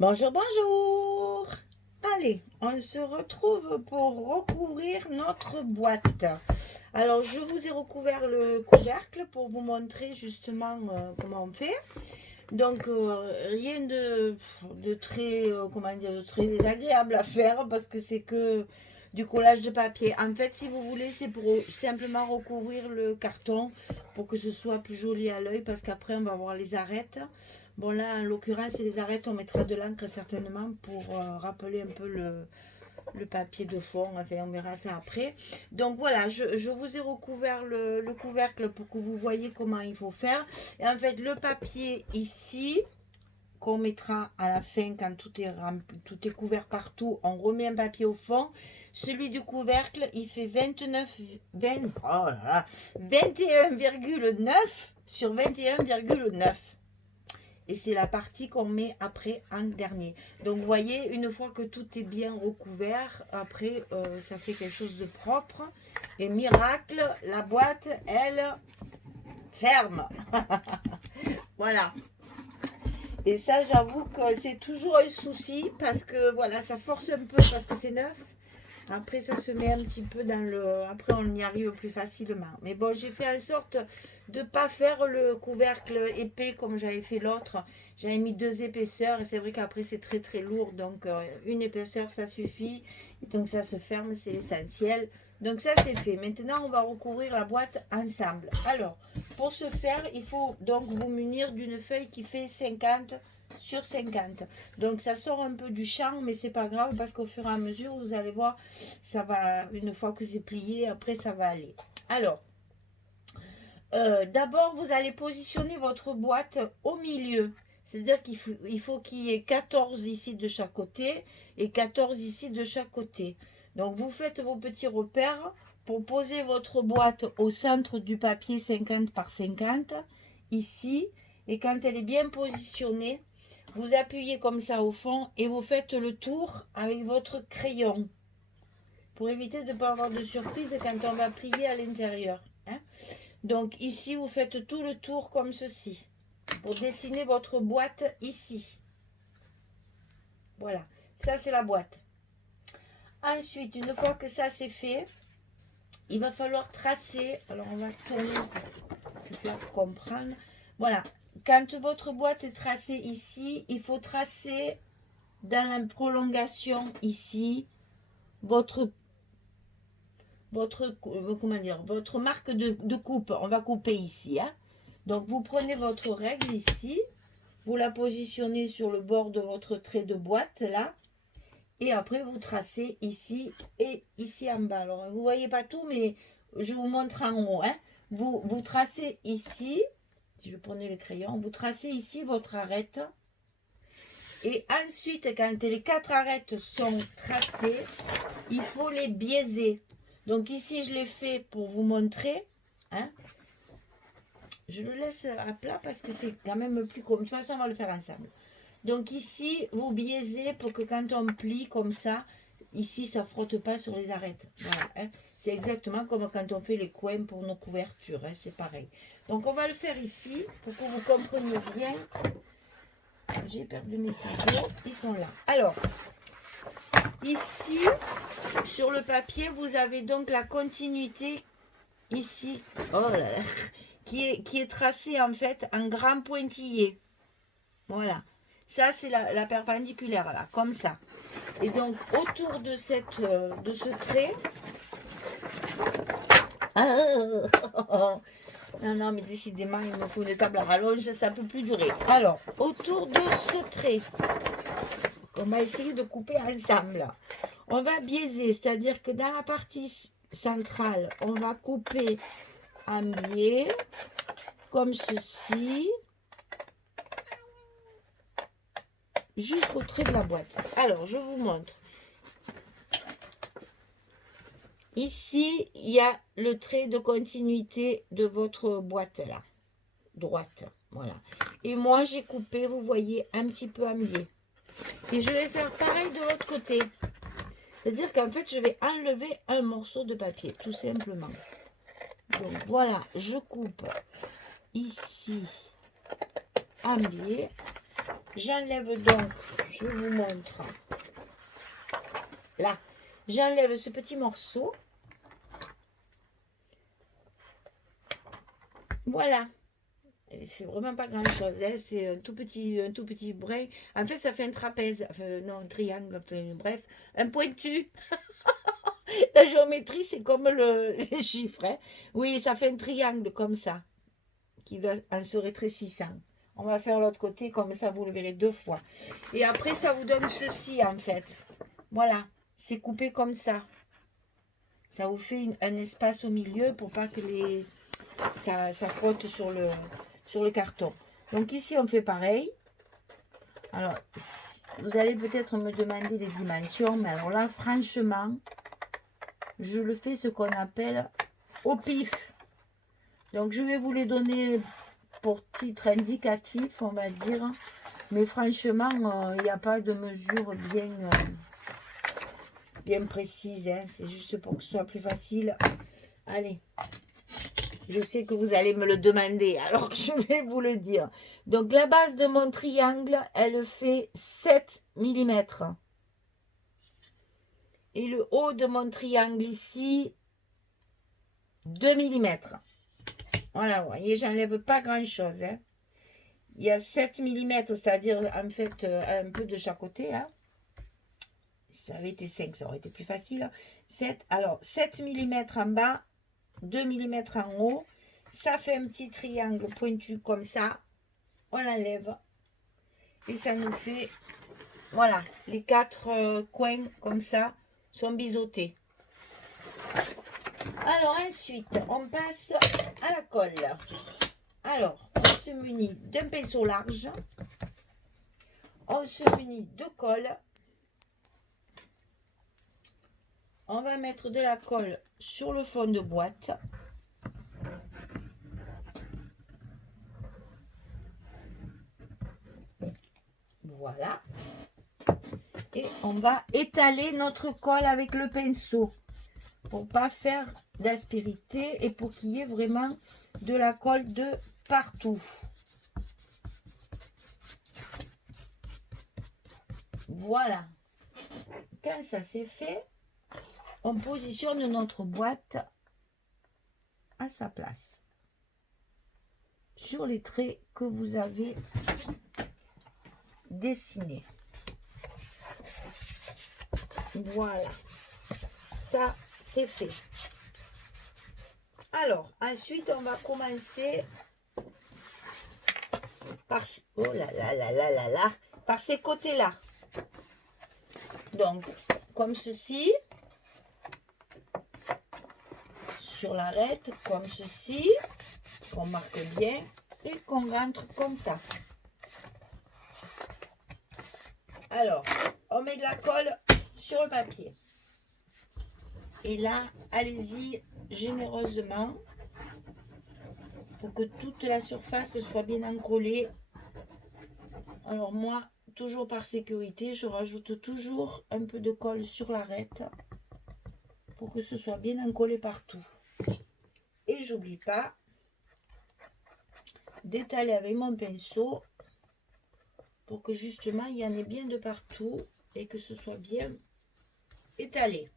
Bonjour, bonjour. Allez, on se retrouve pour recouvrir notre boîte. Alors, je vous ai recouvert le couvercle pour vous montrer justement comment on fait. Donc, rien de très, comment dire, de très désagréable à faire parce que c'est que du collage de papier. En fait, si vous voulez, c'est pour simplement recouvrir le carton pour que ce soit plus joli à l'œil parce qu'après, on va voir les arêtes. Bon, là, en l'occurrence, les arêtes, on mettra de l'encre certainement pour rappeler un peu le papier de fond. Enfin, on verra ça après. Donc voilà, je vous ai recouvert le couvercle pour que vous voyez comment il faut faire. Et en fait, le papier ici, qu'on mettra à la fin quand tout est couvert partout, on remet un papier au fond. Celui du couvercle, il fait 21,9 sur 21,9. Et c'est la partie qu'on met après en dernier. Donc vous voyez, une fois que tout est bien recouvert, après ça fait quelque chose de propre. Et miracle, la boîte, elle, ferme. Voilà. Et ça, j'avoue que c'est toujours un souci parce que voilà, ça force un peu parce que c'est neuf. Après, ça se met un petit peu dans le... Après, on y arrive plus facilement. Mais bon, j'ai fait en sorte de ne pas faire le couvercle épais comme j'avais fait l'autre. J'avais mis deux épaisseurs et c'est vrai qu'après, c'est très très lourd. Donc, une épaisseur, ça suffit. Donc, ça se ferme, c'est l'essentiel. Donc, ça, c'est fait. Maintenant, on va recouvrir la boîte ensemble. Alors, pour ce faire, il faut donc vous munir d'une feuille qui fait 50 sur 50. Donc ça sort un peu du champ, mais c'est pas grave parce qu'au fur et à mesure, vous allez voir, ça va, une fois que c'est plié, après ça va aller. Alors, d'abord, vous allez positionner votre boîte au milieu. C'est-à-dire qu'il faut qu'il y ait 14 ici de chaque côté et 14 ici de chaque côté. Donc, vous faites vos petits repères pour poser votre boîte au centre du papier 50 par 50, ici. Et quand elle est bien positionnée, vous appuyez comme ça au fond et vous faites le tour avec votre crayon pour éviter de ne pas avoir de surprise quand on va plier à l'intérieur. Hein. Donc ici, vous faites tout le tour comme ceci pour dessiner votre boîte ici. Voilà, ça c'est la boîte. Ensuite, une fois que ça c'est fait, il va falloir tracer. Alors on va tourner pour faire comprendre. Voilà, quand votre boîte est tracée ici, il faut tracer dans la prolongation ici votre marque de coupe. On va couper ici. Hein. Donc vous prenez votre règle ici, vous la positionnez sur le bord de votre trait de boîte là, et après vous tracez ici et ici en bas. Alors vous voyez pas tout, mais je vous montre en haut. Hein. Vous tracez ici, si je prenais le crayon, vous tracez ici votre arête. Et ensuite, quand les 4 arêtes sont tracées, il faut les biaiser. Donc ici, je l'ai fait pour vous montrer. Hein. Je le laisse à plat parce que c'est quand même plus comme. De toute façon, on va le faire ensemble. Donc ici, vous biaisez pour que quand on plie comme ça, ici, ça ne frotte pas sur les arêtes. Voilà. Hein. C'est exactement comme quand on fait les coins pour nos couvertures. Hein. C'est pareil. Donc on va le faire ici pour que vous compreniez bien. J'ai perdu mes ciseaux. Ils sont là. Alors, ici, sur le papier, vous avez donc la continuité ici. Oh là là. Qui est tracée en fait en grand pointillé. Voilà. Ça, c'est la perpendiculaire, là, comme ça. Et donc, autour de ce trait... Ah, non, non, mais décidément, il me faut une table à rallonge, ça ne peut plus durer. Alors, autour de ce trait, on va essayer de couper ensemble. On va biaiser, c'est-à-dire que dans la partie centrale, on va couper en biais, comme ceci, jusqu'au trait de la boîte. Alors, je vous montre. Ici, il y a le trait de continuité de votre boîte là, droite. Voilà. Et moi, j'ai coupé, vous voyez, un petit peu en biais. Et je vais faire pareil de l'autre côté. C'est-à-dire qu'en fait, je vais enlever un morceau de papier, tout simplement. Donc voilà, je coupe ici en biais. J'enlève donc, je vous montre. Là, j'enlève ce petit morceau. Voilà. C'est vraiment pas grand chose, hein. C'est un tout petit brin. En fait, ça fait un trapèze, enfin, non, un triangle, enfin, bref, un pointu. La géométrie, c'est comme les chiffres, hein. Oui, ça fait un triangle comme ça, qui va en se rétrécissant. On va faire l'autre côté, comme ça, vous le verrez 2 fois. Et après, ça vous donne ceci, en fait. Voilà, c'est coupé comme ça. Ça vous fait un espace au milieu pour pas que ça frotte sur le carton. Donc ici, on fait pareil. Alors, vous allez peut-être me demander les dimensions, mais alors là, franchement, je le fais ce qu'on appelle au pif. Donc, je vais vous les donner pour titre indicatif, on va dire. Mais franchement, il n'y a pas de mesure bien précise, hein. C'est juste pour que ce soit plus facile. Allez. Je sais que vous allez me le demander, alors je vais vous le dire. Donc, la base de mon triangle, elle fait 7 mm. Et le haut de mon triangle ici, 2 mm. Voilà, vous voyez, j'enlève pas grand-chose, hein. Il y a 7 mm, c'est-à-dire, en fait, un peu de chaque côté, hein. Si ça avait été 5, ça aurait été plus facile. 7, alors, 7 mm en bas, 2 mm en haut. Ça fait un petit triangle pointu comme ça. On l'enlève. Et ça nous fait, voilà, les 4 coins comme ça sont biseautés. Alors ensuite, on passe à la colle. Alors, on se munit d'un pinceau large. On se munit de colle. On va mettre de la colle sur le fond de boîte. Voilà. Et on va étaler notre colle avec le pinceau pour pas faire d'aspérité et pour qu'il y ait vraiment de la colle de partout. Voilà. Quand ça c'est fait, on positionne notre boîte à sa place sur les traits que vous avez dessinés. Voilà, ça c'est fait. Alors ensuite on va commencer par par ces côtés là. Donc comme ceci, sur l'arête comme ceci, qu'on marque bien et qu'on rentre comme ça. Alors, on met de la colle sur le papier. Et là, allez-y généreusement pour que toute la surface soit bien encollée. Alors moi, toujours par sécurité, je rajoute toujours un peu de colle sur l'arête pour que ce soit bien encollé partout. Et j'oublie pas d'étaler avec mon pinceau pour que justement il y en ait bien de partout et que ce soit bien étalé.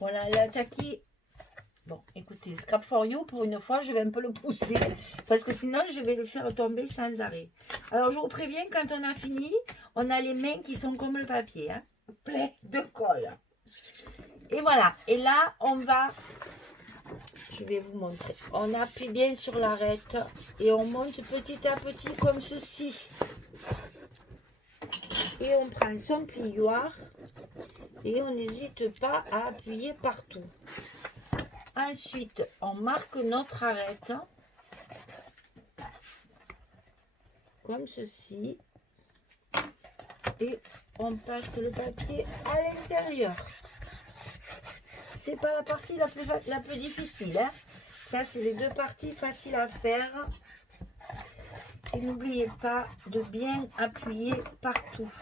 Voilà, la taquille. Bon, écoutez, scrap for you, pour une fois, je vais un peu le pousser parce que sinon, je vais le faire tomber sans arrêt. Alors, je vous préviens, quand on a fini, on a les mains qui sont comme le papier, hein, plein de colle. Et voilà, et là, on va, je vais vous montrer, on appuie bien sur l'arête et on monte petit à petit comme ceci. Et on prend son plioir et on n'hésite pas à appuyer partout. Ensuite, on marque notre arête comme ceci et on passe le papier à l'intérieur. C'est pas la partie la plus difficile, hein. Ça, c'est les 2 parties faciles à faire. Et n'oubliez pas de bien appuyer partout.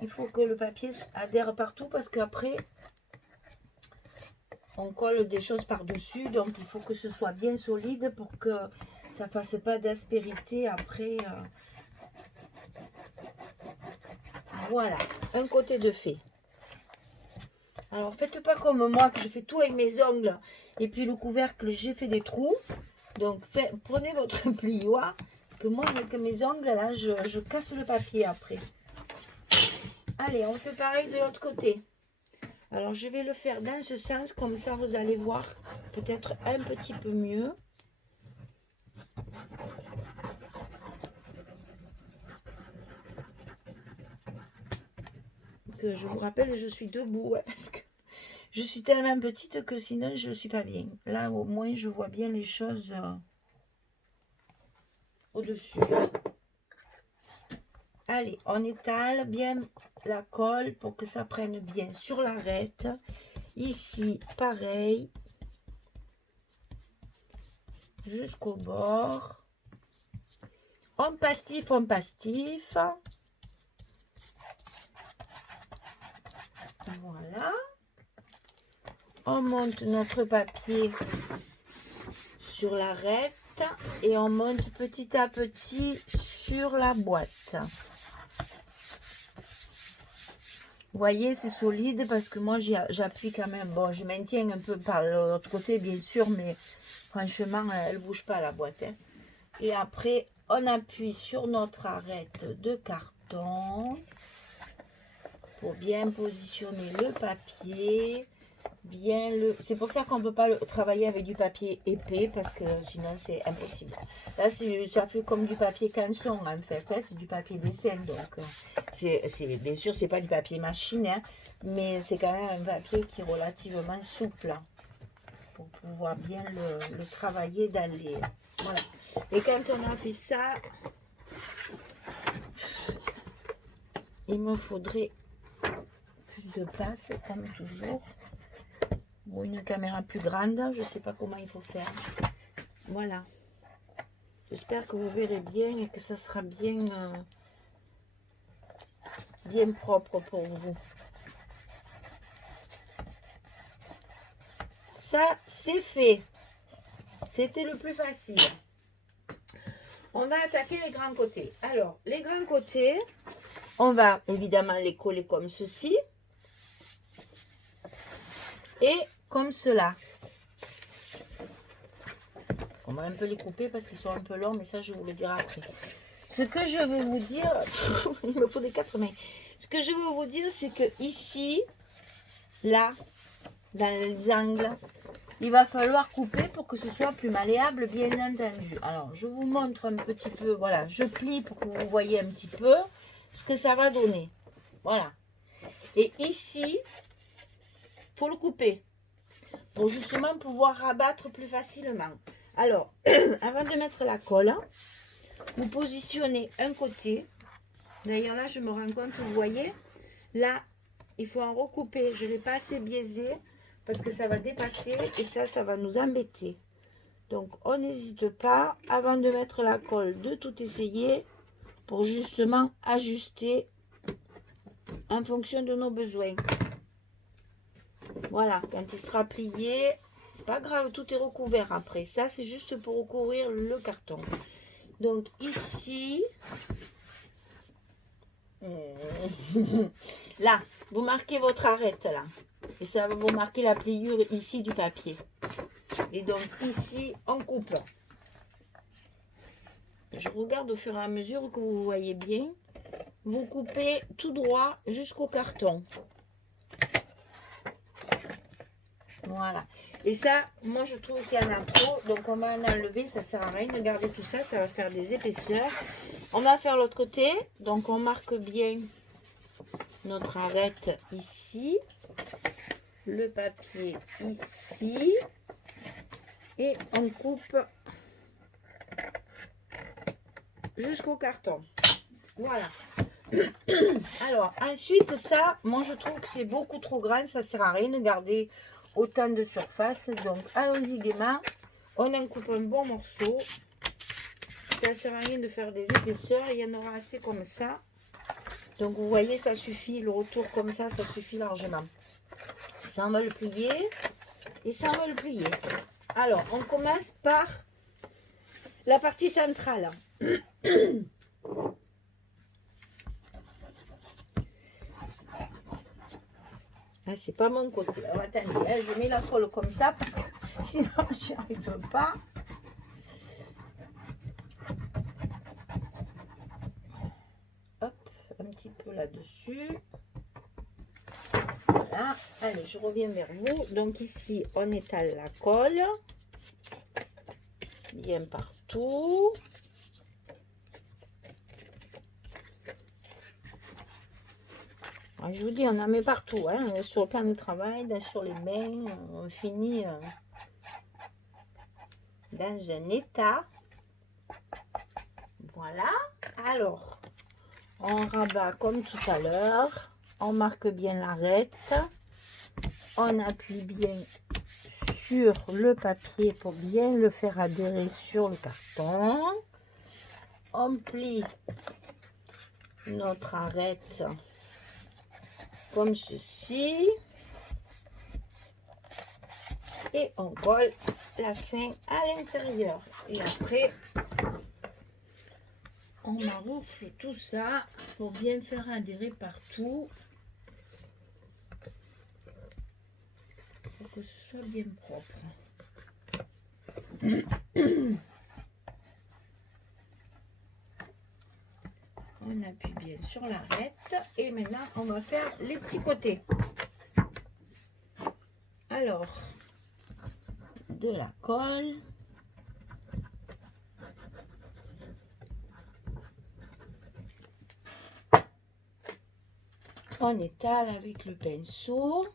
Il faut que le papier adhère partout parce qu'après, on colle des choses par-dessus. Donc, il faut que ce soit bien solide pour que ça fasse pas d'aspérité après. Voilà, un côté de fait. Alors, faites pas comme moi, que je fais tout avec mes ongles. Et puis le couvercle, j'ai fait des trous. Donc, prenez votre plioir. Parce que moi, avec mes ongles, là, je casse le papier après. Allez, on fait pareil de l'autre côté. Alors, je vais le faire dans ce sens. Comme ça, vous allez voir peut-être un petit peu mieux. Que je vous rappelle, je suis debout. Ouais, parce que je suis tellement petite que sinon, je ne suis pas bien. Là, au moins, je vois bien les choses au-dessus. Allez, on étale bien la colle pour que ça prenne bien sur l'arête. Ici, pareil. Jusqu'au bord. On pastiffe, on pastiffe. Voilà. On monte notre papier sur l'arête et on monte petit à petit sur la boîte. Vous voyez, c'est solide parce que moi, j'appuie quand même. Bon, je maintiens un peu par l'autre côté, bien sûr, mais franchement, elle ne bouge pas, la boîte. Hein. Et après, on appuie sur notre arête de carton pour bien positionner le papier. C'est pour ça qu'on ne peut pas travailler avec du papier épais parce que sinon, c'est impossible. Là, ça fait comme du papier canson, en fait. Hein, c'est du papier dessin, donc... bien sûr, c'est pas du papier machine, hein, mais c'est quand même un papier qui est relativement souple hein, pour pouvoir bien le travailler dans les... Voilà. Et quand on a fait ça, il me faudrait plus de place, comme toujours. Ou une caméra plus grande, je sais pas comment il faut faire. Voilà. J'espère que vous verrez bien et que ça sera bien... bien propre pour vous. Ça, c'est fait. C'était le plus facile. On va attaquer les grands côtés. Alors, les grands côtés, on va évidemment les coller comme ceci. Et comme cela. On va un peu les couper parce qu'ils sont un peu longs, mais ça, je vous le dirai après. Ce que je veux vous dire, il me faut des 4 mains. Ce que je veux vous dire, c'est que ici, là, dans les angles, il va falloir couper pour que ce soit plus malléable, bien entendu. Alors, je vous montre un petit peu, voilà, je plie pour que vous voyez un petit peu ce que ça va donner. Voilà. Et ici, il faut le couper pour justement pouvoir rabattre plus facilement. Alors, avant de mettre la colle, vous positionnez un côté. D'ailleurs, là, je me rends compte, vous voyez, là, il faut en recouper. Je ne l'ai pas assez biaisé parce que ça va dépasser et ça va nous embêter. Donc, on n'hésite pas, avant de mettre la colle, de tout essayer pour justement ajuster en fonction de nos besoins. Voilà, quand il sera plié, c'est pas grave, tout est recouvert après. Ça, c'est juste pour recouvrir le carton. Donc, ici... là, vous marquez votre arête là. Et ça va vous marquer la pliure ici du papier. Et donc ici, on coupe. Je regarde au fur et à mesure que vous voyez bien. Vous coupez tout droit jusqu'au carton. Voilà. Et ça, moi je trouve qu'il y en a trop. Donc on va en enlever, ça sert à rien de garder tout ça. Ça va faire des épaisseurs. On va faire l'autre côté. Donc on marque bien notre arête ici. Le papier ici. Et on coupe jusqu'au carton. Voilà. Alors, ensuite, ça, moi, je trouve que c'est beaucoup trop grand. Ça ne sert à rien de garder autant de surface. Donc, allons-y gaiement. On en coupe un bon morceau. Ça ne sert à rien de faire des épaisseurs. Il y en aura assez comme ça. Donc, vous voyez, ça suffit. Le retour comme ça suffit largement. Ça, on va le plier. Et ça, on va le plier. Alors, on commence par la partie centrale. Ah, c'est pas mon côté. Alors, attendez, hein, je mets la colle comme ça parce que sinon je n'y arrive pas. Hop, un petit peu là-dessus. Voilà. Allez, je reviens vers vous. Donc ici, on étale la colle. Bien partout. Je vous dis, on en met partout, hein, sur le plan de travail, sur les mains, on finit dans un état. Voilà. Alors, on rabat comme tout à l'heure, on marque bien l'arête, on appuie bien sur le papier pour bien le faire adhérer sur le carton. On plie notre arête comme ceci et on colle la fin à l'intérieur et après on maroufle tout ça pour bien faire adhérer partout pour que ce soit bien propre. On appuie bien sur l'arête et maintenant on va faire les petits côtés. Alors, de la colle. On étale avec le pinceau.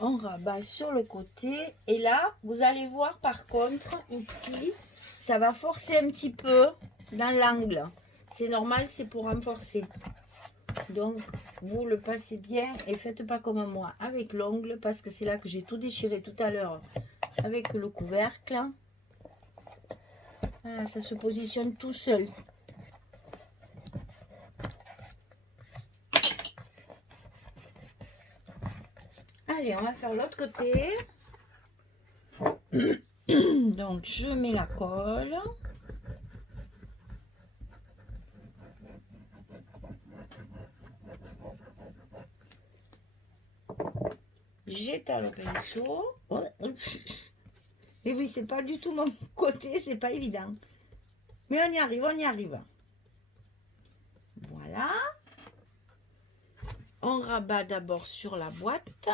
On rabat sur le côté et là vous allez voir par contre ici ça va forcer un petit peu dans l'angle, c'est normal, c'est pour renforcer, donc vous le passez bien et faites pas comme moi avec l'ongle parce que c'est là que j'ai tout déchiré tout à l'heure avec le couvercle. Voilà, ça se positionne tout seul. Allez, on va faire l'autre côté. Donc, je mets la colle. J'étale le pinceau. Et oui, c'est pas du tout mon côté, c'est pas évident. Mais on y arrive, on y arrive. Voilà. On rabat d'abord sur la boîte.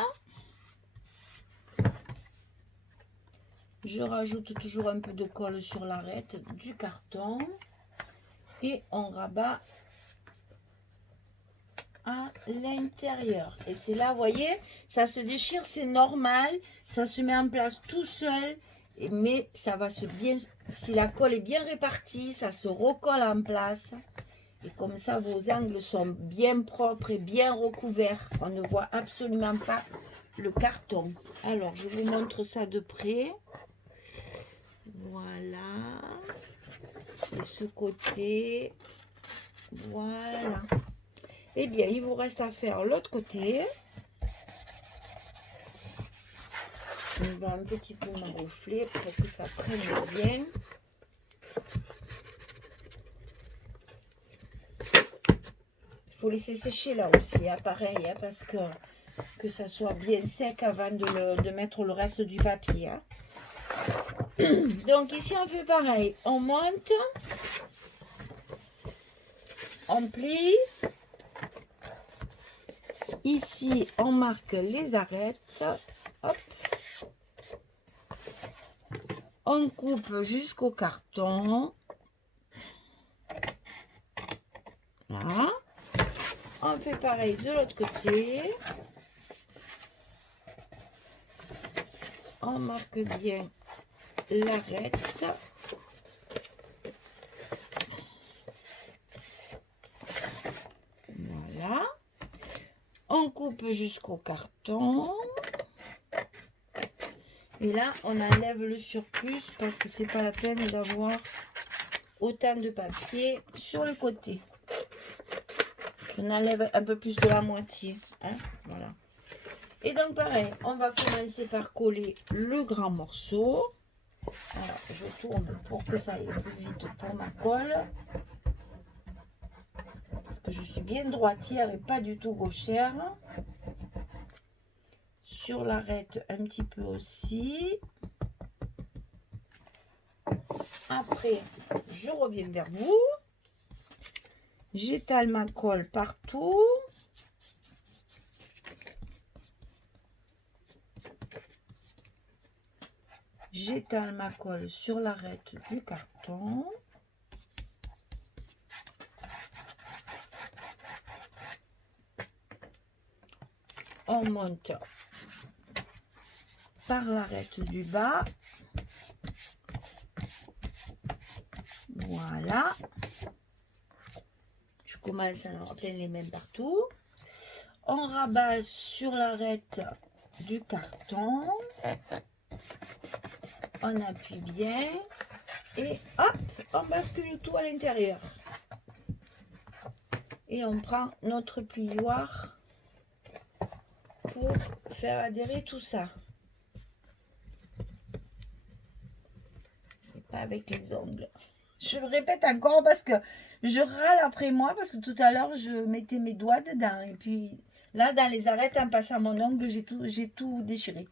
Je rajoute toujours un peu de colle sur l'arête du carton et on rabat à l'intérieur. Et c'est là, vous voyez, ça se déchire, c'est normal, ça se met en place tout seul, mais ça va se bien, si la colle est bien répartie, ça se recolle en place. Et comme ça, vos angles sont bien propres et bien recouverts. On ne voit absolument pas le carton. Alors, je vous montre ça de près. Voilà, et ce côté, voilà. Eh bien, il vous reste à faire l'autre côté. On va un petit peu maroufler pour que ça prenne bien. Il faut laisser sécher là aussi, hein, pareil, hein, parce que ça soit bien sec avant de mettre le reste du papier. Hein. Donc ici on fait pareil, on monte, on plie, ici on marque les arêtes, hop. On coupe jusqu'au carton, là, on fait pareil de l'autre côté, on marque bien l'arête. Voilà. On coupe jusqu'au carton. Et là, on enlève le surplus parce que c'est pas la peine d'avoir autant de papier sur le côté. On enlève un peu plus de la moitié. Hein, voilà. Et donc pareil, on va commencer par coller le grand morceau. Alors, je tourne pour que ça aille plus vite pour ma colle. Parce que je suis bien droitière et pas du tout gauchère. Sur l'arête, un petit peu aussi. Après, je reviens vers vous. J'étale ma colle partout. J'étale ma colle sur l'arête du carton. On monte par l'arête du bas. Voilà. Je commence à en avoir plein les mêmes partout. On rabat sur l'arête du carton. On appuie bien. Et hop, on bascule tout à l'intérieur. Et on prend notre plioir pour faire adhérer tout ça. Et pas avec les ongles. Je le répète encore parce que je râle après moi parce que tout à l'heure je mettais mes doigts dedans et puis là dans les arêtes en passant mon ongle j'ai tout déchiré.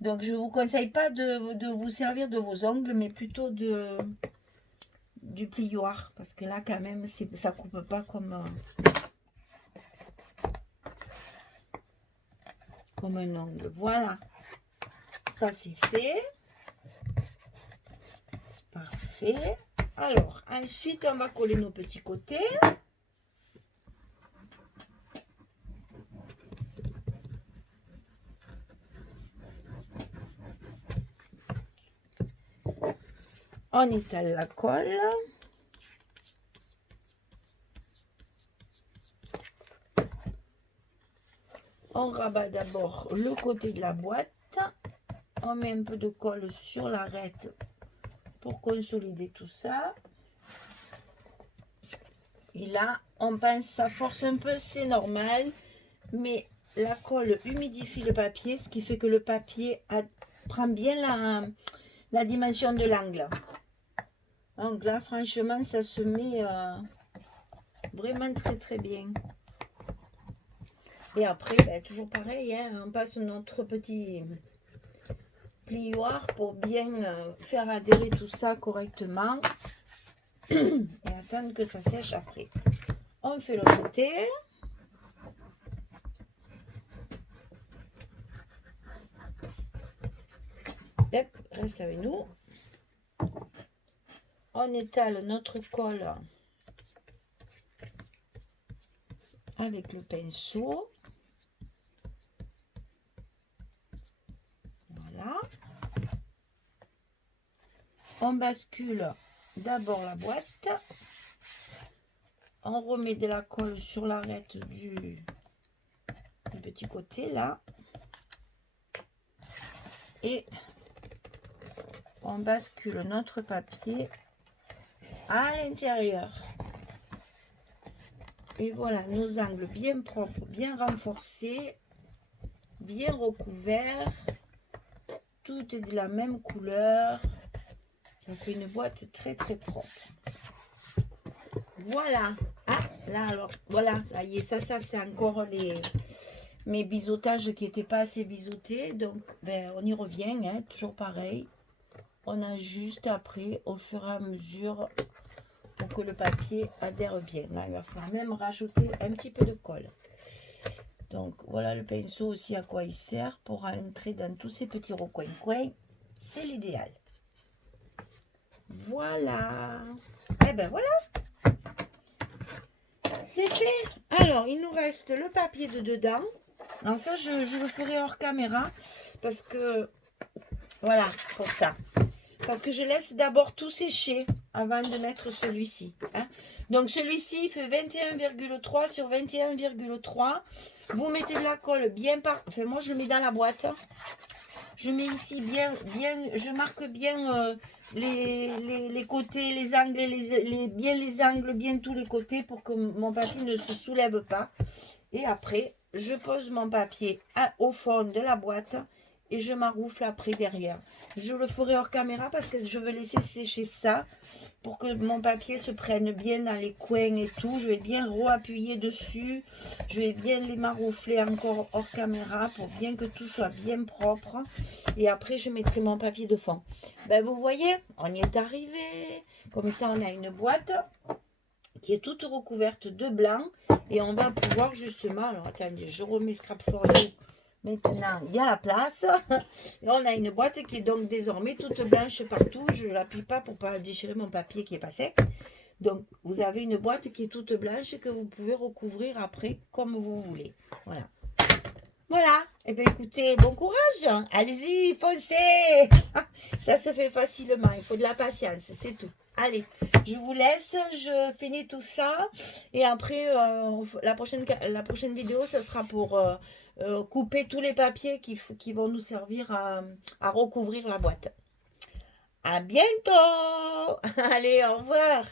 Donc je vous conseille pas de vous servir de vos ongles mais plutôt du plioir parce que là quand même ça coupe pas comme un ongle. Voilà, ça c'est fait. Parfait. Alors, ensuite, on va coller nos petits côtés. On étale la colle. On rabat d'abord le côté de la boîte. On met un peu de colle sur l'arête pour consolider tout ça. Et là, on pense ça force un peu, c'est normal. Mais la colle humidifie le papier, ce qui fait que le papier prend bien la dimension de l'angle. Donc là, franchement, ça se met vraiment très très bien. Et après, ben, toujours pareil, hein, on passe notre petit plioir pour bien faire adhérer tout ça correctement. Et attendre que ça sèche après. On fait le côté. Hop, reste avec nous. On étale notre colle avec le pinceau. Voilà. On bascule d'abord la boîte. On remet de la colle sur l'arête du petit côté là. Et on bascule notre papier à l'intérieur. Et voilà, nos angles bien propres, bien renforcés, bien recouverts. Tout est de la même couleur. Ça fait une boîte très très propre. Voilà. Ah, là alors, voilà, ça y est, ça c'est encore mes biseautages qui n'étaient pas assez biseautés. Donc, ben, on y revient, hein, toujours pareil. On ajuste après au fur et à mesure pour que le papier adhère bien. Là, il va falloir même rajouter un petit peu de colle. Donc, voilà le pinceau aussi à quoi il sert pour entrer dans tous ces petits recoins-coins. C'est l'idéal. Voilà. Et ben voilà. C'est fait. Alors, il nous reste le papier de dedans. Alors ça, je le ferai hors caméra parce que, voilà, pour ça. Parce que je laisse d'abord tout sécher avant de mettre celui-ci. Hein. Donc, celui-ci fait 21,3 sur 21,3. Vous mettez de la colle bien par... Enfin, moi, je le mets dans la boîte. je mets ici je marque bien les côtés, les angles, bien les angles, bien tous les côtés pour que mon papier ne se soulève pas. Et après, je pose mon papier au fond de la boîte et je m'aroufle après derrière. Je le ferai hors caméra parce que je veux laisser sécher ça pour que mon papier se prenne bien dans les coins et tout. Je vais bien re-appuyer dessus. Je vais bien les maroufler encore hors caméra pour bien que tout soit bien propre. Et après, je mettrai mon papier de fond. Ben, vous voyez, on y est arrivé. Comme ça, on a une boîte qui est toute recouverte de blanc. Et on va pouvoir justement... Alors, attendez, je remets Scrap for You. Maintenant, il y a la place. Et on a une boîte qui est donc désormais toute blanche partout. Je ne l'appuie pas pour ne pas déchirer mon papier qui n'est pas sec. Donc, vous avez une boîte qui est toute blanche que vous pouvez recouvrir après comme vous voulez. Voilà. Voilà. Eh bien, écoutez, bon courage. Allez-y, foncez. Ça se fait facilement. Il faut de la patience, c'est tout. Allez, je vous laisse. Je finis tout ça. Et après, la prochaine vidéo, ce sera pour... couper tous les papiers qui vont nous servir à recouvrir la boîte. À bientôt. Allez, au revoir.